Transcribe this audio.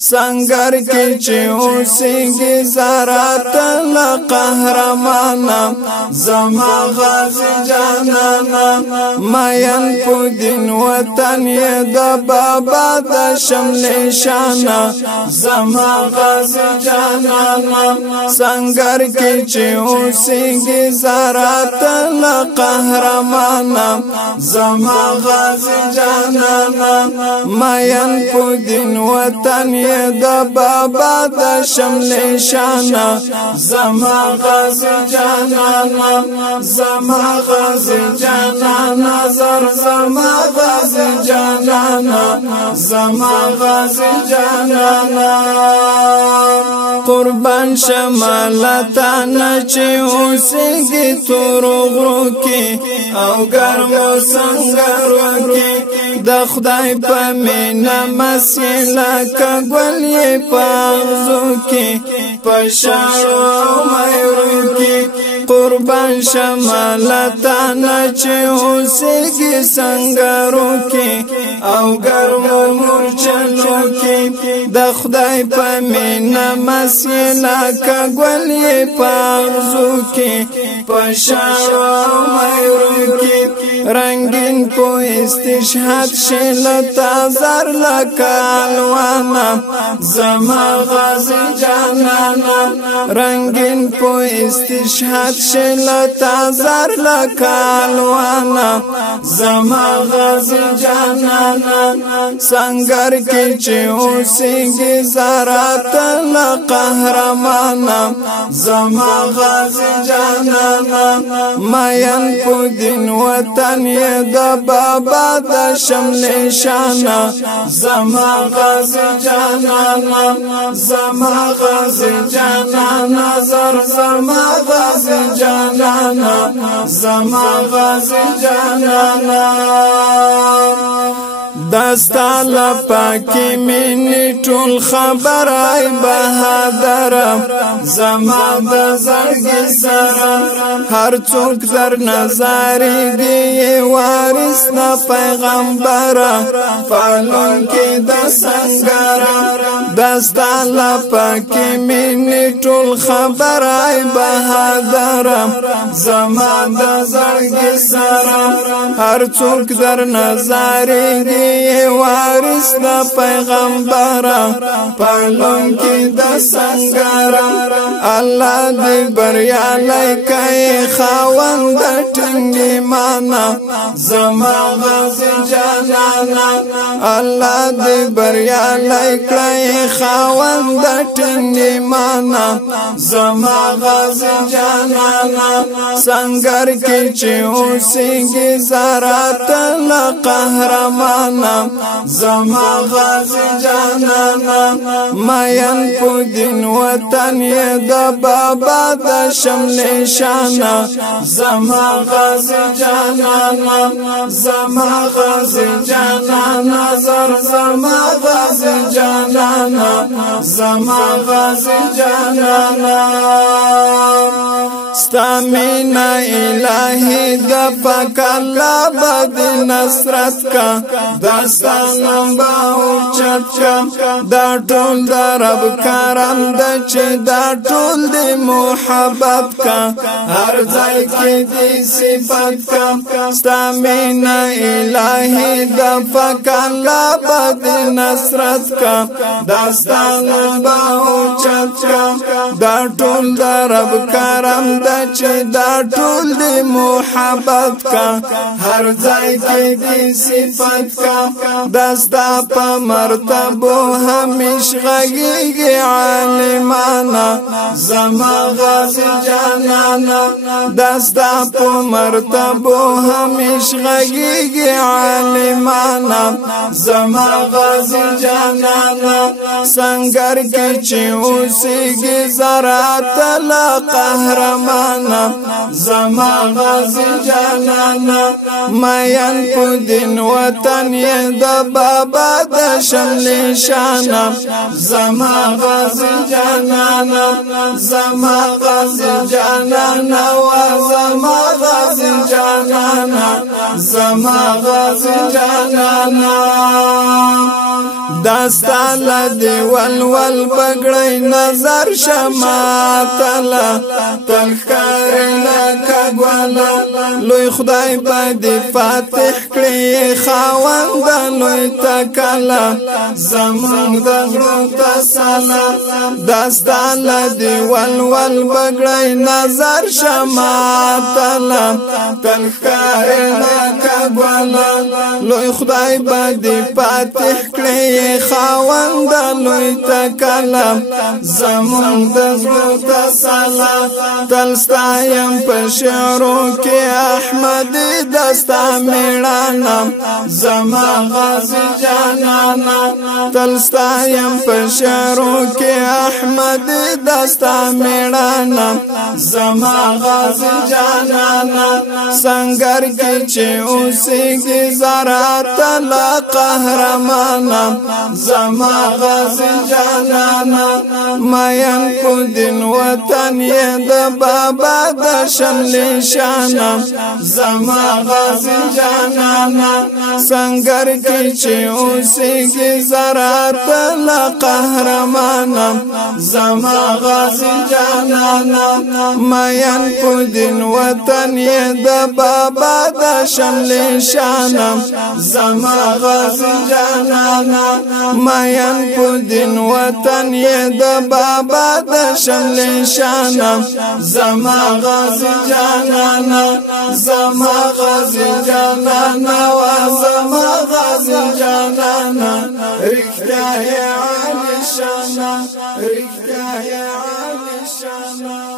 संगर के चूसिंगी ज़रात लक़हरमाना ज़मा ग़ाज़ी जानाना मयन पुदिन वतन ये दबाबा द शमले शाना ज़मा ग़ाज़ी जानाना संगर के चूसिंगी ज़रात लक़हरमाना ज़मा ग़ाज़ी जानाना मयन पुदिन वतन दबाबा द शमले शाना ज़मा ग़ाज़ी जानाना ज़मा ग़ाज़ी जानाना ज़मा ग़ाज़ी जानाना ज़मा ग़ाज़ी जानाना कुर्बान शमालता नचूसिंगी तुरुग़रू की औ गर्मो संगरों की द खुदाई पा मीना मसीला का गुलिये पागज़ू की पशारो मयूरों की कुर्बान शमालता नचूसिंगी संगरों की औ गर्मो मूर्छलों की द खुदाई पा मीना मसीला का गुलिये पागज़ू की पशारो मयूरों की रंगीन को इस्तिशहाद शिलता ज़र लकालवाना ज़मा ग़ाज़ी जानाना रंगीन को इस्तिशहाद शिलता ज़र लकालवाना ज़मा ग़ाज़ी जानाना संगर के चूसिंगी ज़रात लक़हरमाना ज़मा ग़ाज़ी जानाना मयन पुदिन वतन ये दबाबा द शमले शाना ज़मा ग़ाज़ी जानाना ज़मा ग़ाज़ी जानाना ज़मा ग़ाज़ी जानाना ज़मा ग़ाज़ी जानाना दस्ता लपाकी मिनी टूल खबर आई बहादर ज़मा द ज़रगी सरा हर चौक दर नजारी दिए वारिस न पैगंबर पालों की द संगरा दस्ता लपाकी मिनी टूल खबर आई बहादर ज़मा द ज़रगी सरा हर चौक दर नजारी ये वारिस द पैगंबर पालों की द संगरा अल्लाह दे बरियालय कई खावंद ठंगी माना ज़मा ग़ाज़ी जानाना अल्लाह दे बरियालय कई खावंद ठंगी माना ज़मा ग़ाज़ी जानाना संगर की चूसिंगी ज़रात लक़हरमाना ज़मा ग़ाज़ी जानाना मयन पुदिन वतन ये दबाबा द शमले शाना ज़मा ग़ाज़ी जानाना ज़मा ग़ाज़ी जानाना ज़मा ग़ाज़ी जानाना ज़मा ग़ाज़ी जानाना स्तामीना इलाही द पकला बद नसरत का दस्तान बाउचत का दा टूल द रब करम द चे दा टूल द मोहब्बत का हर ज़ाय की दी सिफत का स्तामीना इलाही द पकला बद नसरत का दस्तान बाउचत का दा टूल द रब करम चे दा टूल दी मोहब्बत का हर ज़ाय की दी सिफत का दस्ता पा मर्तबो हमेश ग़गीगे आलिमाना ज़मा ग़ाज़ी जानाना दस्ता पा मर्तबो हमेश ग़गीगे आलिमाना ज़मा ग़ाज़ी जानाना संगर की चूसिंगी ज़रात लक़हरमाना ज़मा ग़ाज़ी जानाना मयन पुदिन वतन ये दबाबा द शमले शाना ज़मा ग़ाज़ी जानाना ज़मा ग़ाज़ी जानाना ज़मा ग़ाज़ी जानाना ज़मा ग़ाज़ी जानाना داستا لدی ول بگڑی نظر شماتلا تلخکاری لکا گوالا لوی خدای بدی فاتح کلی خواند لوی تکلا زمان دغرو تسالا داستا لدی ول بگڑی نظر شماتلا تلخکاری لکا گوالا لوی خدای بدی فاتح کلی خواند لوی تکلا زمان دغرو تسالا تلستایم پشعرو کی احمدی دستا میڑانا زما غازی جانانا تلستایم پشعرو کی احمدی دستا میڑانا زما غازی جانانا سنگر کی چه اوسیگی زرات لا قهرمانا زما غازی جانانا مین کو دین وطن یہ دا بابا دا شمل شانا زما غازی جانانا سنگر کی چه اوسیگی زرات لا قهرمانا زما غازی جانانا مین کو دین وطن یہ دا بابا دا شمل شانا زما غازی جانانا مین کو دین وطن یہ دا بابا دا شمل شانا زما غازی جانانا زما غازی جانانا و زما غازی جانانا رکھتا ہے عالی شانا رکھتا ہے عالی شانا